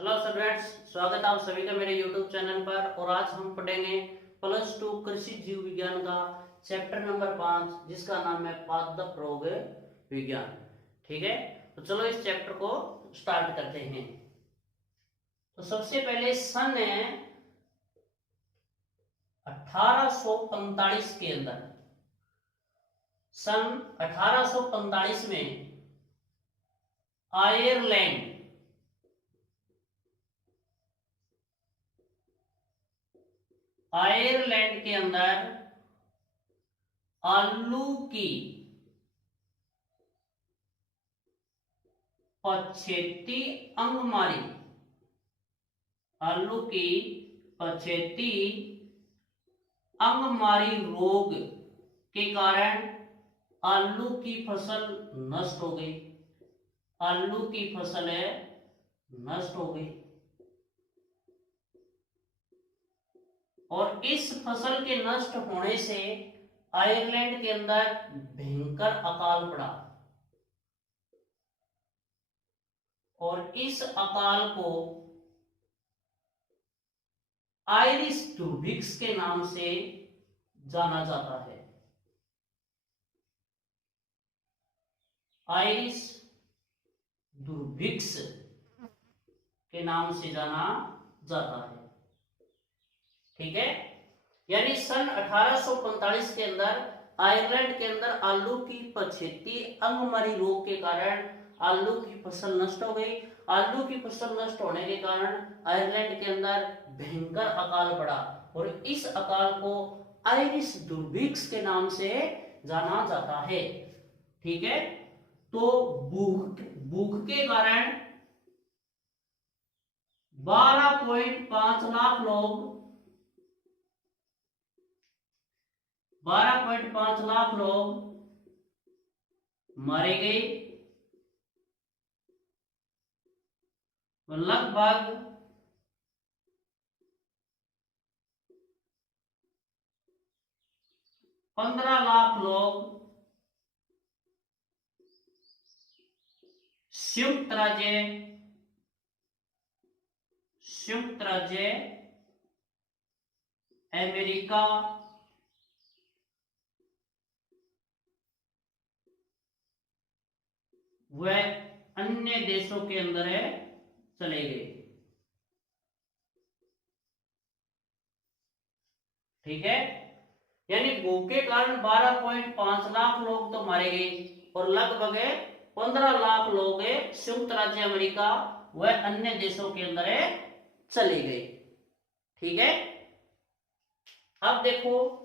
Hello students, स्वागत है आप सभी का मेरे यूट्यूब चैनल पर। और आज हम पढ़ेंगे +2 कृषि जीव विज्ञान का चैप्टर नंबर 5, जिसका नाम है पादप रोग विज्ञान। ठीक है, तो चलो इस चैप्टर को स्टार्ट करते हैं। तो सबसे पहले सन है 1845 के अंदर, सन 1845 में आयरलैंड आयरलैंड के अंदर आलू की पछेती अंगमारी आलू की पछेती अंगमारी रोग के कारण आलू की फसल नष्ट हो गई। आलू की फसल है नष्ट हो गई और इस फसल के नष्ट होने से आयरलैंड के अंदर भयंकर अकाल पड़ा और इस अकाल को आयरिश दुर्भिक्ष के नाम से जाना जाता है। आयरिश दुर्भिक्ष के नाम से जाना जाता है। ठीक है, यानी सन 1845 के अंदर आयरलैंड के अंदर आलू की पछेती अंगमारी रोग के कारण आलू की फसल नष्ट हो गई। आलू की फसल नष्ट होने के कारण आयरलैंड के अंदर भयंकर अकाल पड़ा और इस अकाल को आयरिश दुर्भिक्ष के नाम से जाना जाता है। ठीक है, तो भूख के कारण 12.5 लाख लोग 12.5 लाख लोग मारे गए। लगभग 15 लाख लोग संयुक्त राज्य अमेरिका व अन्य देशों के अंदर चले गए। ठीक है, यानी भूख के कारण 12.5 लाख लोग तो मारे गए और लगभग 15 लाख लोग संयुक्त राज्य अमेरिका व अन्य देशों के अंदर चले गए। ठीक है, अब देखो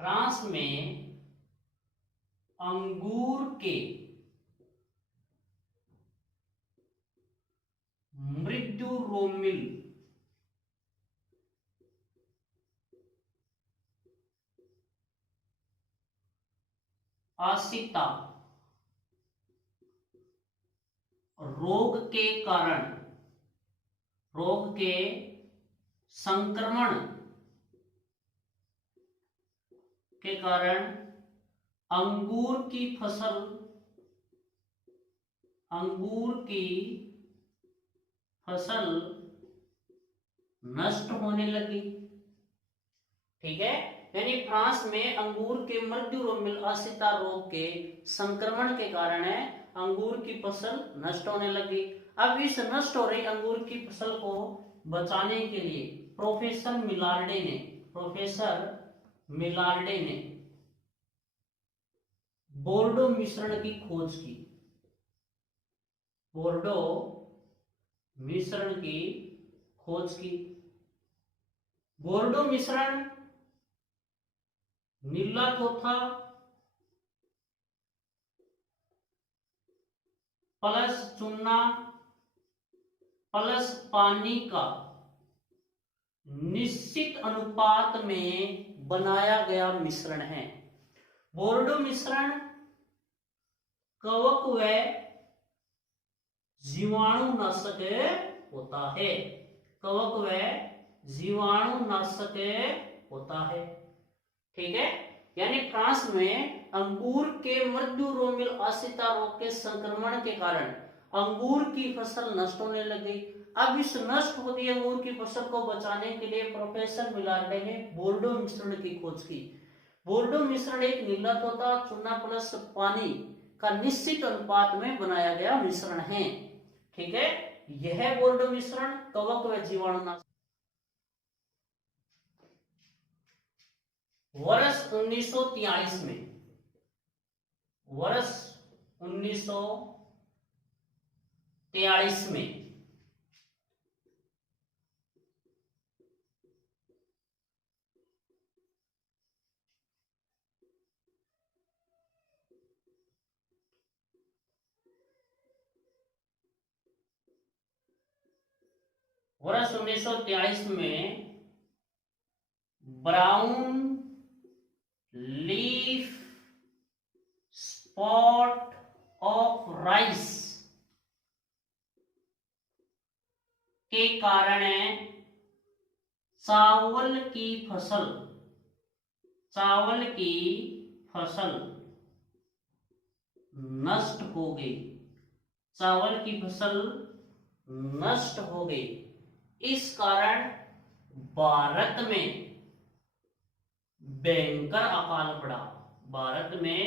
फ्रांस में अंगूर के मृत्यु रोमिल आसिता रोग के संक्रमण के कारण अंगूर की फसल नष्ट होने लगी। ठीक है, यानी फ्रांस में अंगूर के मृत्यु रोग आसिता रोग के संक्रमण के कारण अंगूर की फसल नष्ट होने लगी। अब इस नष्ट हो रही अंगूर की फसल को बचाने के लिए प्रोफेसर मिलार्डे ने बोर्डो मिश्रण की खोज की। बोर्डो मिश्रण की खोज की। बोर्डो मिश्रण नीला चौथा प्लस चूना प्लस पानी का निश्चित अनुपात में बनाया गया मिश्रण है। बोर्डो मिश्रण कवक व जीवाणुनाशक होता है। कवक व जीवाणुनाशक होता है। ठीक है, यानी फ्रांस में अंगूर के मृत्यु रोमिल आसिता रोग के संक्रमण के कारण अंगूर की फसल नष्ट होने लग गई। अब इस नष्ट होती अंगूर की फसल को बचाने के लिए प्रोफेसर मिलार्डे ने बोर्डो मिश्रण की खोज की। बोर्डो मिश्रण एक नीला तोता चूना प्लस पानी का निश्चित अनुपात में बनाया गया मिश्रण है। ठीक है, यह बोर्डो मिश्रण कवक व जीवाणुनाशक वर्ष 1943 में, वर्ष 1943 में वर्ष 1943 में brown leaf spot of rice के कारण चावल की फसल नष्ट हो गई। चावल की फसल नष्ट हो गई। इस कारण भारत में भयंकर अकाल पड़ा। भारत में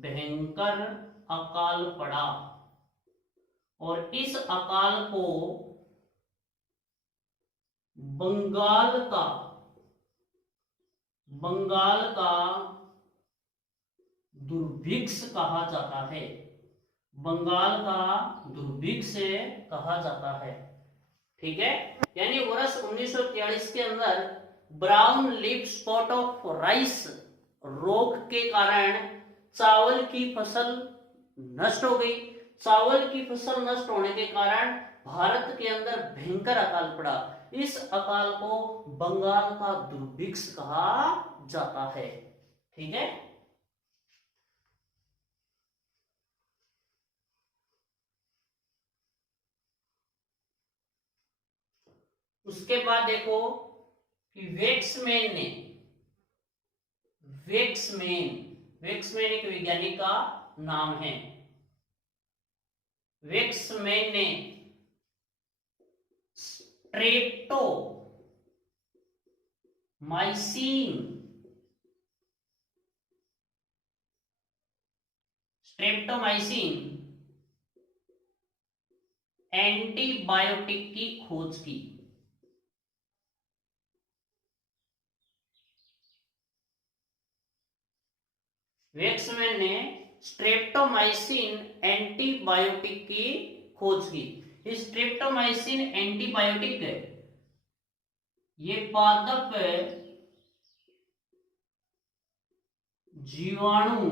भयंकर अकाल पड़ा और इस अकाल को बंगाल का दुर्भिक्ष कहा जाता है। बंगाल का दुर्भिक्ष कहा जाता है। ठीक है, यानी वर्ष 1943 के अंदर brown leaf spot of rice रोग के कारण चावल की फसल नष्ट हो गई। चावल की फसल नष्ट होने के कारण भारत के अंदर भयंकर अकाल पड़ा। इस अकाल को बंगाल का दुर्भिक्ष कहा जाता है। ठीक है, उसके बाद देखो कि वेक्समैन एक वैज्ञानिक का नाम है। वेक्समैन ने स्ट्रेप्टोमाइसिन एंटीबायोटिक की खोज की। वेक्समैन ने स्ट्रेप्टोमाइसिन एंटीबायोटिक की खोज की। स्ट्रेप्टोमाइसिन एंटीबायोटिक ये पादप जीवाणु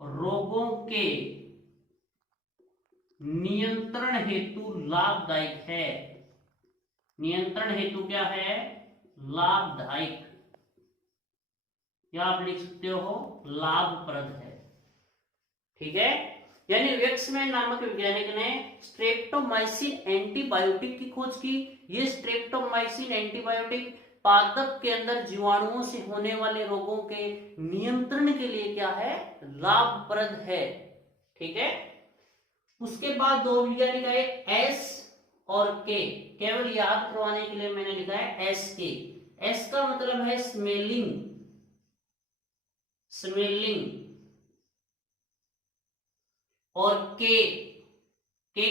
रोगों के नियंत्रण हेतु लाभदायक है। नियंत्रण हेतु क्या है? लाभदायक, या आप लिख सकते हो लाभप्रद है। ठीक है, यानी वेक्समैन नामक वैज्ञानिक ने स्ट्रेप्टोमाइसिन एंटीबायोटिक की खोज की। ये स्ट्रेप्टोमाइसिन एंटीबायोटिक पादप के अंदर जीवाणुओं से होने वाले रोगों के नियंत्रण के लिए क्या है? लाभप्रद है। ठीक है, उसके बाद दो वैज्ञानिक आए, एस और के। केवल याद करवाने के लिए मैंने लिखा है एस के। एस का मतलब है स्मेलिंग और के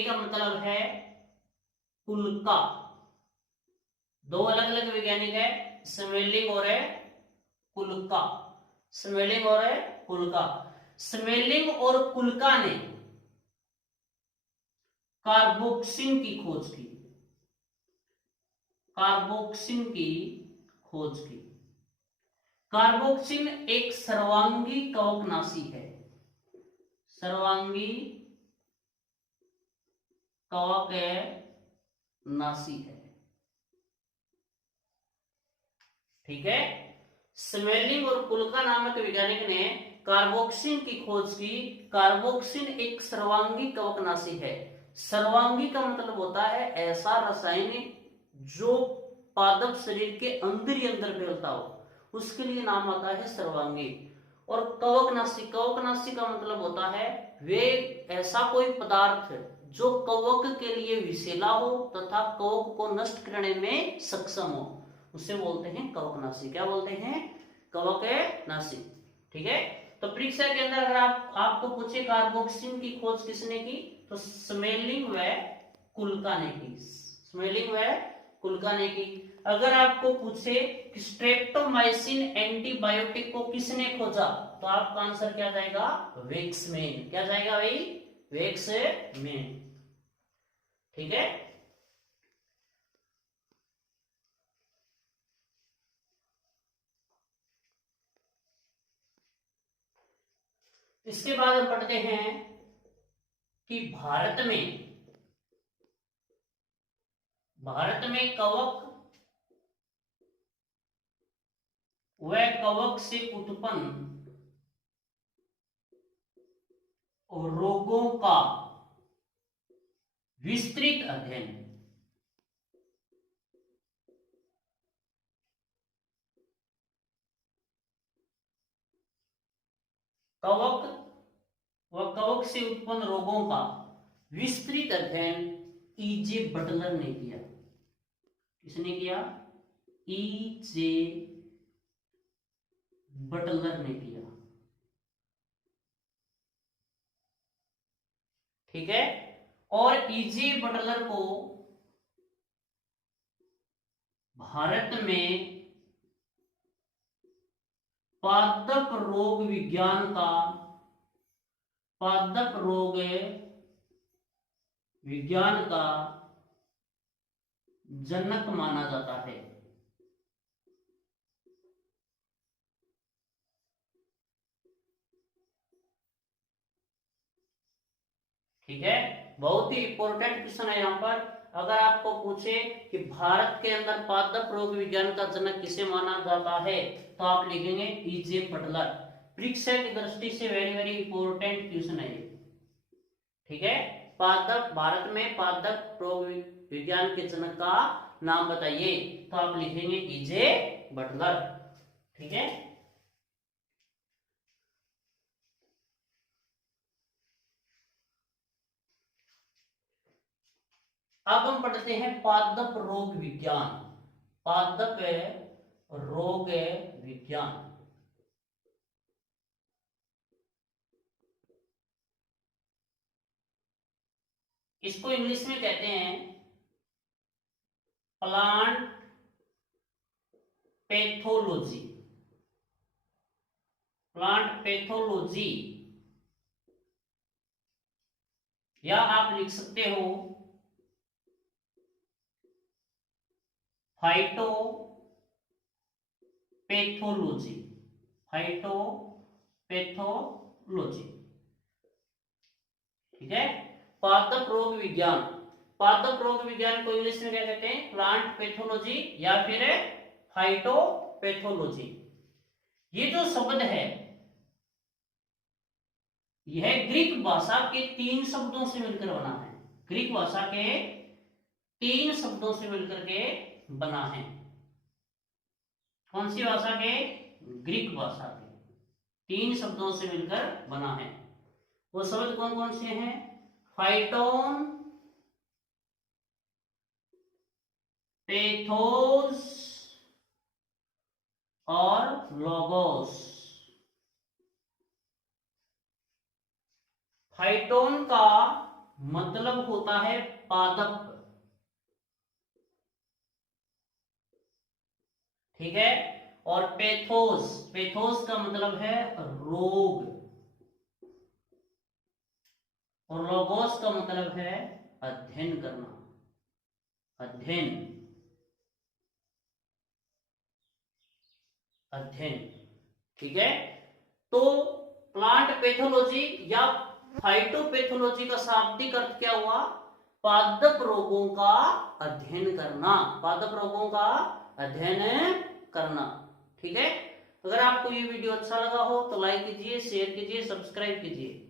का मतलब है कुल्का। दो अलग अलग वैज्ञानिक है, स्मेलिंग और है कुल्का। स्मेलिंग और है कुल्का। स्मेलिंग और कुल्का ने कार्बोक्सिन की खोज की। कार्बोक्सिन एक सर्वांगी कवकनाशी है। सर्वांगी कवकनाशी है। ठीक है, स्मेलिंग और कुल्का नामक वैज्ञानिक ने कार्बोक्सिन की खोज की। कार्बोक्सिन एक सर्वांगी कवकनाशी है। सर्वांगी का मतलब होता है ऐसा रसायन जो पादप शरीर के अंदर ही अंदर फैलता हो, उसके लिए नाम आता है सर्वांगी। और कवकनाशी, कवकनाशी का मतलब होता है वे ऐसा कोई पदार्थ जो कवक के लिए विषैला हो तथा कवक को नष्ट करने में सक्षम हो, उसे बोलते हैं कवकनाशी। क्या बोलते हैं? कवकनाशी। ठीक है। तो परीक्षा के अंदर अगर आपको पूछे कार्बोक्सिन की खोज किसने की, तो स्मेलिंग व कुल्का ने की। स्मेलिंग व कुल्का ने की। अगर आपको पूछे कि स्ट्रेप्टोमाइसिन एंटीबायोटिक को किसने खोजा, तो आपका आंसर क्या जाएगा? वेक्समैन। क्या जाएगा भाई? वेक्समैन। ठीक है। इसके बाद हम पढ़ते हैं कि भारत में कवक व कवक से उत्पन्न रोगों का विस्तृत अध्ययन। कवक व कवक से उत्पन्न रोगों का विस्तृत अध्ययन ईजे बटलर ने किया। किसने किया? ईजे बटलर ने किया। ठीक है। और ईजे बटलर को भारत में पादप रोग विज्ञान का, पादप रोग विज्ञान का जनक माना जाता है। ठीक है। बहुत ही इंपॉर्टेंट क्वेश्चन है यहाँ पर। अगर आपको पूछे कि भारत के अंदर पादप रोग विज्ञान का जनक किसे माना जाता है, तो आप लिखेंगे ईजे बटलर। परीक्षा की दृष्टि से वेरी वेरी इंपॉर्टेंट क्वेश्चन है ये। ठीक है। पादप, भारत में पादप रोग विज्ञान के जनक का नाम बताइए, तो आप लिखेंगे ईजे बटलर। ठीक है। अब हम पढ़ते हैं पादप रोग विज्ञान। पादप रोग विज्ञान। इसको इंग्लिश में कहते हैं प्लांट पैथोलॉजी। प्लांट पैथोलॉजी, या आप लिख सकते हो फाइटोपैथोलॉजी। फाइटोपैथोलॉजी। ठीक है। पादप रोग विज्ञान। पादप रोग विज्ञान को इंग्लिश में क्या कहते हैं? प्लांट पैथोलॉजी या फिर फाइटोपैथोलॉजी। ये जो शब्द है यह ग्रीक भाषा के 3 शब्दों से मिलकर बना है। ग्रीक भाषा के 3 शब्दों से मिलकर के बना है। कौन सी भाषा के? ग्रीक भाषा के 3 शब्दों से मिलकर बना है। वो शब्द कौन कौन से हैं? फाइटोन, पैथोस और लोगोस। फाइटोन का मतलब होता है पादप। ठीक है। और पैथोस, पैथोस का मतलब है रोग। और लोगोस का मतलब है अध्ययन करना, अध्ययन, अध्ययन। ठीक है। तो प्लांट पैथोलॉजी या फाइटोपैथोलॉजी का शाब्दिक अर्थ क्या हुआ? पादप रोगों का अध्ययन करना, पादप रोगों का अध्ययन करना। ठीक है। अगर आपको ये वीडियो अच्छा लगा हो तो लाइक कीजिए, शेयर कीजिए, सब्सक्राइब कीजिए।